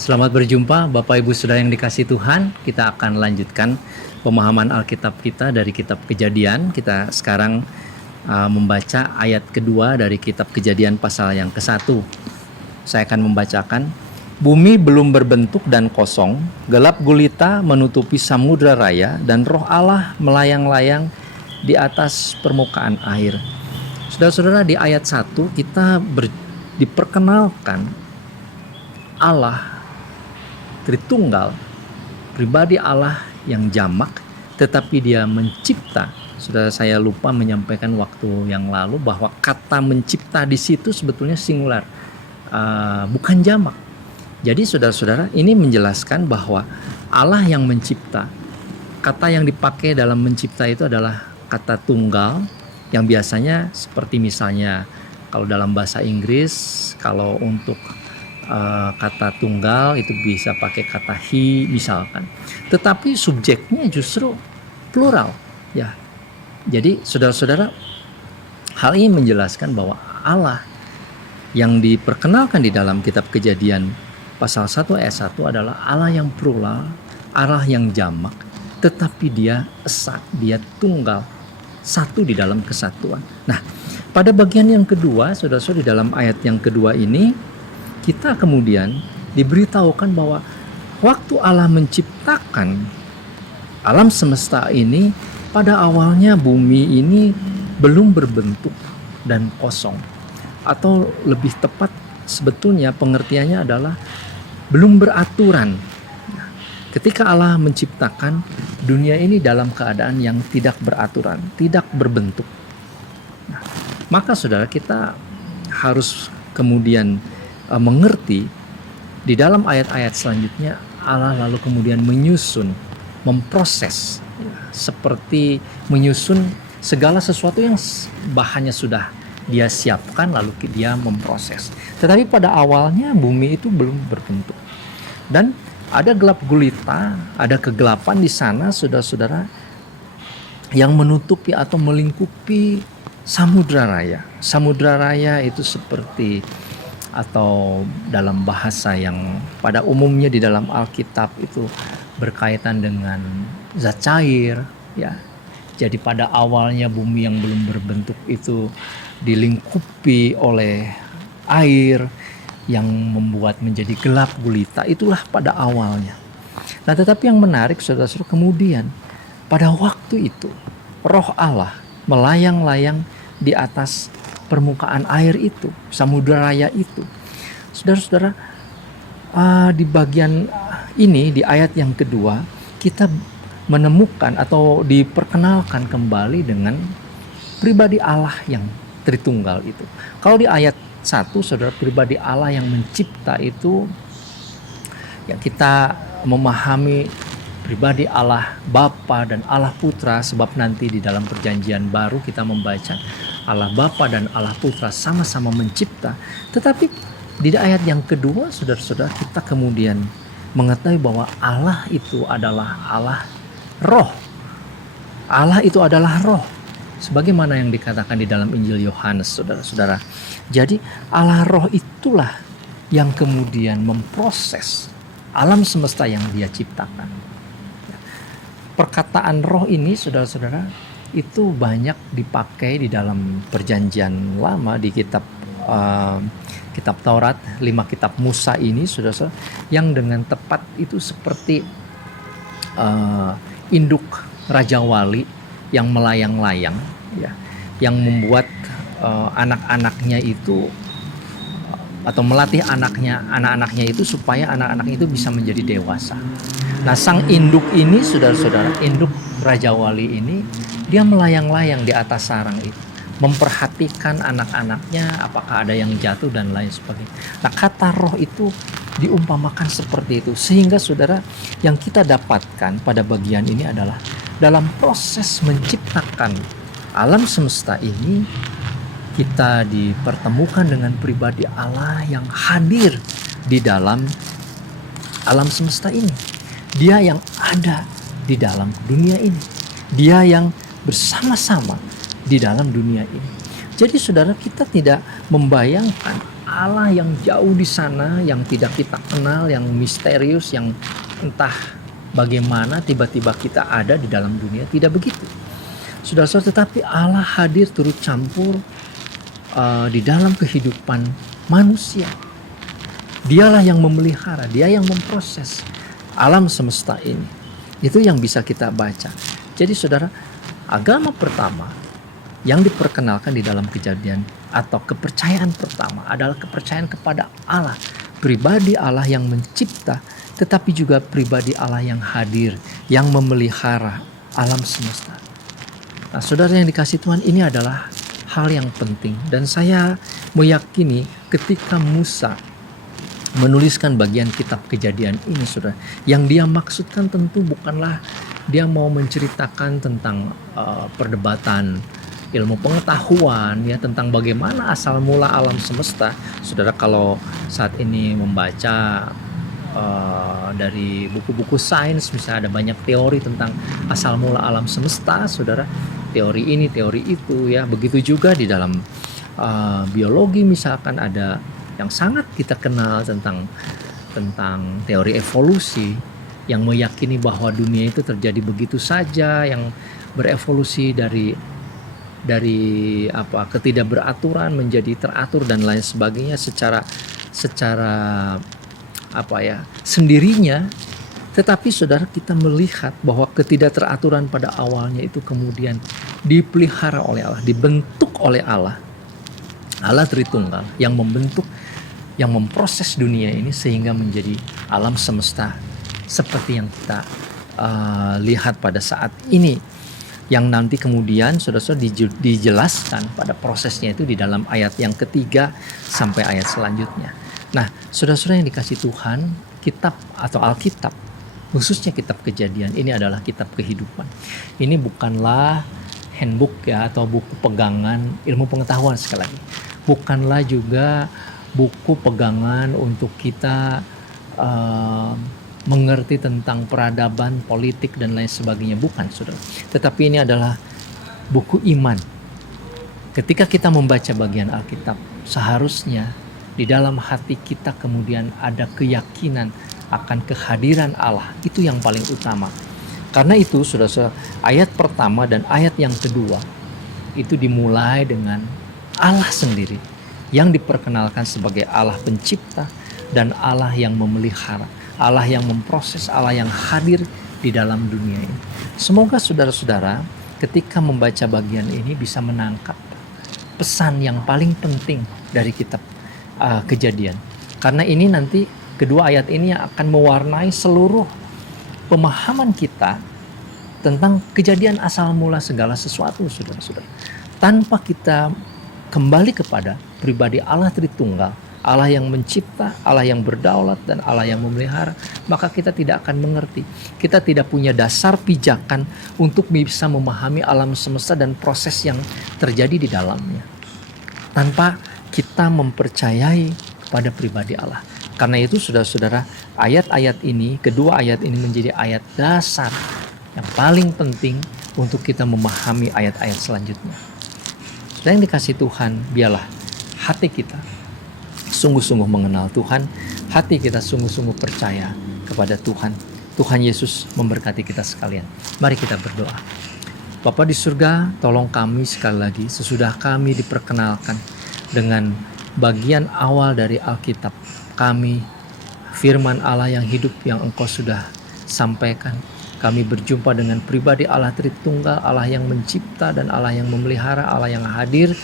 Selamat berjumpa Bapak Ibu Saudara yang dikasihi Tuhan. Kita akan lanjutkan pemahaman Alkitab kita dari kitab Kejadian. Kita sekarang membaca ayat kedua dari kitab Kejadian pasal yang ke-1. Saya akan membacakan. Bumi belum berbentuk dan kosong, gelap gulita menutupi samudra raya, dan roh Allah melayang-layang di atas permukaan air. Saudara-saudara, di ayat 1 kita diperkenalkan Allah Tritunggal, pribadi Allah yang jamak, tetapi dia mencipta. Sudah saya lupa menyampaikan waktu yang lalu bahwa kata mencipta di situ sebetulnya singular, bukan jamak. Jadi saudara-saudara, ini menjelaskan bahwa Allah yang mencipta. Kata yang dipakai dalam mencipta itu adalah kata tunggal, yang biasanya seperti misalnya kalau dalam bahasa Inggris, kalau untuk kata tunggal itu bisa pakai kata he misalkan. Tetapi subjeknya justru plural, ya. Jadi saudara-saudara, hal ini menjelaskan bahwa Allah yang diperkenalkan di dalam kitab Kejadian pasal 1 ayat 1 adalah Allah yang plural, Allah yang jamak, tetapi dia esa, dia tunggal, satu di dalam kesatuan. Nah, pada bagian yang kedua, saudara-saudara, di dalam ayat yang kedua ini kita kemudian diberitahukan bahwa waktu Allah menciptakan alam semesta ini, pada awalnya bumi ini belum berbentuk dan kosong. Atau lebih tepat sebetulnya pengertiannya adalah belum beraturan. Ketika Allah menciptakan dunia ini dalam keadaan yang tidak beraturan, tidak berbentuk. Nah, maka saudara, kita harus kemudian mengerti di dalam ayat-ayat selanjutnya Allah lalu kemudian menyusun, memproses, ya, seperti menyusun segala sesuatu yang bahannya sudah dia siapkan lalu dia memproses. Tetapi pada awalnya bumi itu belum berbentuk dan ada gelap gulita, ada kegelapan di sana, saudara-saudara, yang menutupi atau melingkupi samudra raya. Samudra raya itu seperti, atau dalam bahasa yang pada umumnya di dalam Alkitab itu berkaitan dengan zat cair, ya. Jadi pada awalnya bumi yang belum berbentuk itu dilingkupi oleh air yang membuat menjadi gelap gulita. Itulah pada awalnya. Nah, tetapi yang menarik saudara-saudara, kemudian pada waktu itu roh Allah melayang-layang di atas permukaan air itu, samudra raya itu. Saudara-saudara, di bagian ini, di ayat yang kedua, kita menemukan atau diperkenalkan kembali dengan pribadi Allah yang Tritunggal itu. Kalau di ayat 1, saudara, pribadi Allah yang mencipta itu, ya, kita memahami pribadi Allah Bapa dan Allah Putra, sebab nanti di dalam perjanjian baru kita membaca Allah Bapa dan Allah Putra sama-sama mencipta. Tetapi di ayat yang kedua, saudara-saudara, kita kemudian mengetahui bahwa Allah itu adalah Allah Roh. Allah itu adalah Roh, sebagaimana yang dikatakan di dalam Injil Yohanes, saudara-saudara. Jadi Allah Roh itulah yang kemudian memproses alam semesta yang dia ciptakan. Perkataan roh ini, saudara-saudara, itu banyak dipakai di dalam perjanjian lama, di kitab Taurat, 5 kitab Musa ini, saudara-saudara, yang dengan tepat itu seperti induk Raja Wali yang melayang-layang, ya, yang membuat anak-anaknya itu atau melatih anak-anaknya itu supaya anak-anaknya itu bisa menjadi dewasa. Nah, sang induk ini, saudara-saudara, induk Raja Wali ini, dia melayang-layang di atas sarang itu, memperhatikan anak-anaknya apakah ada yang jatuh dan lain sebagainya. Nah, kata roh itu diumpamakan seperti itu, sehingga saudara, yang kita dapatkan pada bagian ini adalah dalam proses menciptakan alam semesta ini, kita dipertemukan dengan pribadi Allah yang hadir di dalam alam semesta ini. Dia yang ada di dalam dunia ini. Dia yang bersama-sama di dalam dunia ini. Jadi saudara, kita tidak membayangkan Allah yang jauh di sana, yang tidak kita kenal, yang misterius, yang entah bagaimana tiba-tiba kita ada di dalam dunia. Tidak begitu, saudara-saudara. Tetapi Allah hadir turut campur di dalam kehidupan manusia. Dialah yang memelihara, dia yang memproses alam semesta ini. Itu yang bisa kita baca. Jadi saudara, agama pertama yang diperkenalkan di dalam Kejadian atau kepercayaan pertama adalah kepercayaan kepada Allah, pribadi Allah yang mencipta, tetapi juga pribadi Allah yang hadir, yang memelihara alam semesta. Nah, saudara yang dikasih Tuhan, ini adalah hal yang penting, dan saya meyakini ketika Musa menuliskan bagian kitab Kejadian ini, saudara, yang dia maksudkan tentu bukanlah dia mau menceritakan tentang perdebatan ilmu pengetahuan ya tentang bagaimana asal mula alam semesta. Saudara kalau saat ini membaca dari buku-buku sains, misalnya ada banyak teori tentang asal mula alam semesta, saudara, teori ini, teori itu ya. Begitu juga di dalam biologi, misalkan ada yang sangat kita kenal tentang teori evolusi yang meyakini bahwa dunia itu terjadi begitu saja, yang berevolusi dari ketidakberaturan menjadi teratur dan lain sebagainya secara sendirinya. Tetapi saudara, kita melihat bahwa ketidakteraturan pada awalnya itu kemudian dipelihara oleh Allah, dibentuk oleh Allah Tritunggal yang membentuk, yang memproses dunia ini sehingga menjadi alam semesta seperti yang kita lihat pada saat ini, yang nanti kemudian saudara-saudara dijelaskan pada prosesnya itu di dalam ayat yang ketiga sampai ayat selanjutnya. Nah, saudara-saudara yang dikasih Tuhan, kitab atau Alkitab, khususnya kitab Kejadian, ini adalah kitab kehidupan. Ini bukanlah handbook ya, atau buku pegangan ilmu pengetahuan. Sekali lagi, bukanlah juga buku pegangan untuk kita mengerti tentang peradaban, politik dan lain sebagainya, bukan, saudara. Tetapi ini adalah buku iman. Ketika kita membaca bagian Alkitab, seharusnya di dalam hati kita kemudian ada keyakinan akan kehadiran Allah. Itu yang paling utama. Karena itu, saudara-saudara, ayat pertama dan ayat yang kedua itu dimulai dengan Allah sendiri yang diperkenalkan sebagai Allah pencipta dan Allah yang memelihara, Allah yang memproses, Allah yang hadir di dalam dunia ini. Semoga saudara-saudara ketika membaca bagian ini bisa menangkap pesan yang paling penting dari kitab Kejadian. Karena ini nanti kedua ayat ini yang akan mewarnai seluruh pemahaman kita tentang kejadian asal mula segala sesuatu, saudara-saudara. Tanpa kita kembali kepada pribadi Allah Tritunggal, Allah yang mencipta, Allah yang berdaulat, dan Allah yang memelihara, maka kita tidak akan mengerti. Kita tidak punya dasar pijakan untuk bisa memahami alam semesta dan proses yang terjadi di dalamnya, tanpa kita mempercayai kepada pribadi Allah. Karena itu, saudara-saudara, ayat-ayat ini, kedua ayat ini menjadi ayat dasar yang paling penting untuk kita memahami ayat-ayat selanjutnya. Saudara yang dikasih Tuhan, biarlah hati kita sungguh-sungguh mengenal Tuhan, hati kita sungguh-sungguh percaya kepada Tuhan. Tuhan Yesus memberkati kita sekalian. Mari kita berdoa. Bapa di surga, tolong kami sekali lagi sesudah kami diperkenalkan dengan bagian awal dari Alkitab kami, firman Allah yang hidup yang Engkau sudah sampaikan. Kami berjumpa dengan pribadi Allah Tritunggal, Allah yang mencipta dan Allah yang memelihara, Allah yang hadir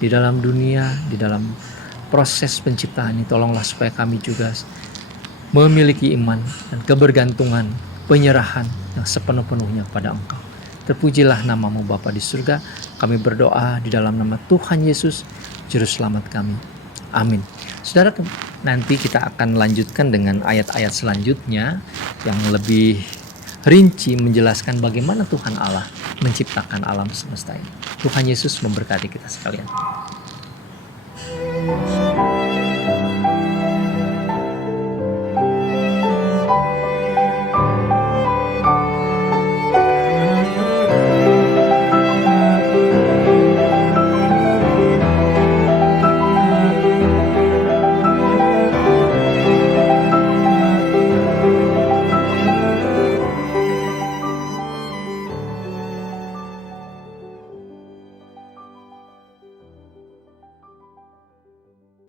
di dalam dunia, di dalam proses penciptaan ini. Tolonglah supaya kami juga memiliki iman dan kebergantungan, penyerahan yang sepenuh-penuhnya pada Engkau. Terpujilah namamu Bapa di surga. Kami berdoa di dalam nama Tuhan Yesus, Juru Selamat kami. Amin. Saudara, nanti kita akan lanjutkan dengan ayat-ayat selanjutnya yang lebih rinci menjelaskan bagaimana Tuhan Allah menciptakan alam semesta ini. Tuhan Yesus memberkati kita sekalian.